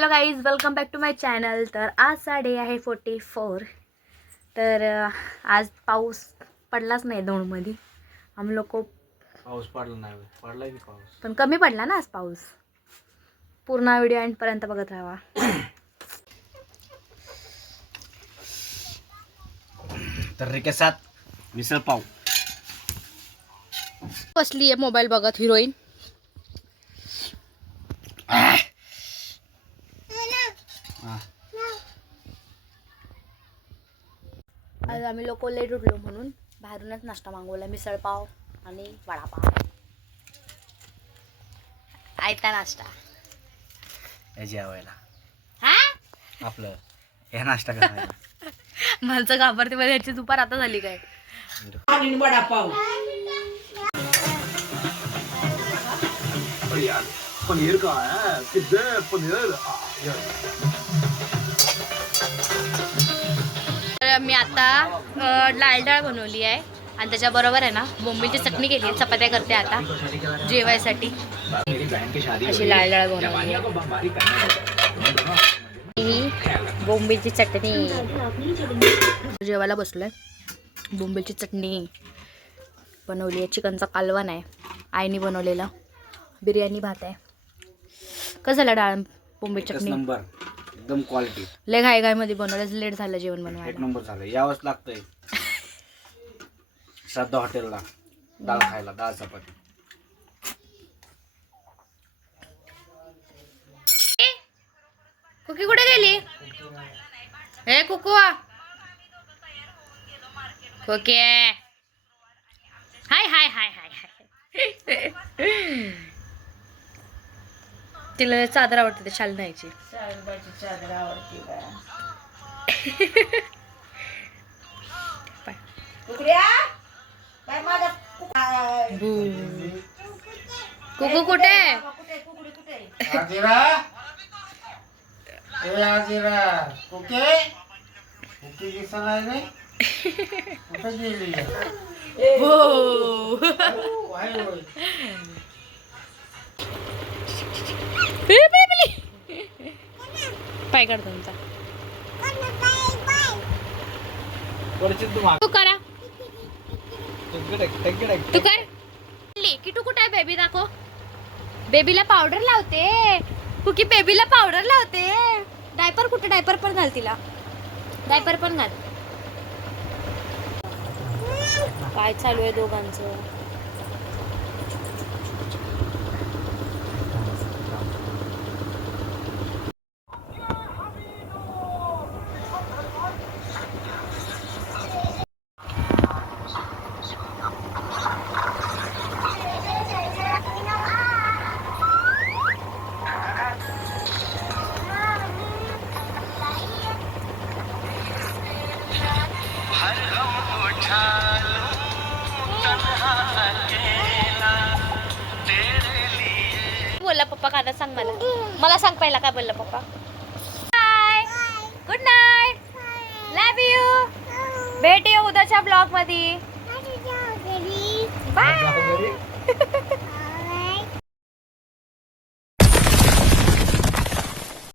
Hello guys, welcome back to my channel. तर आजचा day आहे 44. तर आज पाऊस पडलाच नाही दौंडमध्ये. आम्ही लोक पाऊस पडला नाही, पडलाय की पाऊस, पण कमी पडला ना आज पाऊस. पूर्ण व्हिडिओ एंडपर्यंत बघत राहा. तर्री के साथ मिसळ पाव. बसली आहे मोबाईल बघत हिरोईन. आज आम्ही लोक लेट उठलो म्हणून बाहेरूनच नाश्ता मागवला. मिसळ पाव आणि वडापाव. आयता नाश्ता या जेवायला हा आपलं हे नाश्ता करायला. माणसं घाबरते मध्ये याची दुपार आता झाली काय. वडापाव पनीर का है किधर पनीर. तर मी आता लाल डाळ बनवली आहे आणि त्याच्याबरोबर आहे ना बोंबीलची चटणी केली आहे. चपात्या करते आता जेवायसाठी. अशी लाल डाळ बनवली ही बोंबीलची चटणी. जेवायला बसलोय. बोंबीलची चटणी बनवली आहे. चिकनचा कालवण आहे आईने बनवलेला. बिर्याणी भात आहे. कसं झालं डाळ बोंबील चटणी? नंबर एकदम क्वालिटी. लय घाई घाई मध्ये बनवलं. लेट झालं जेवण एक बनवायला. नंबर झालं. यावंच लागतंय श्रद्धा हॉटेलला डाळ खायला. डाळ चपाती. कुकी कुठे गेली? हे कुकू कुकी हाय हाय हाय हाय हाय. तिला चादर आवडते ते शाल न्यायची. चादर आवडते कुकू कुठे? पाय काढ तुमचा. तू करा. तू कर. किटू कुठे आहे? बेबी दाखव. बेबीला पावडर लावते. कुकी बेबीला पावडर लावते. डायपर कुठे? डायपर पण घाल तिला. डायपर पण घाल. काय चालू आहे दोघांचं? बोलला पप्पा का? सांग मला सांग पहिला काय बोलला पप्पा. Bye, good night, love you. भेटूया उद्याच्या ब्लॉग मध्ये. बाय.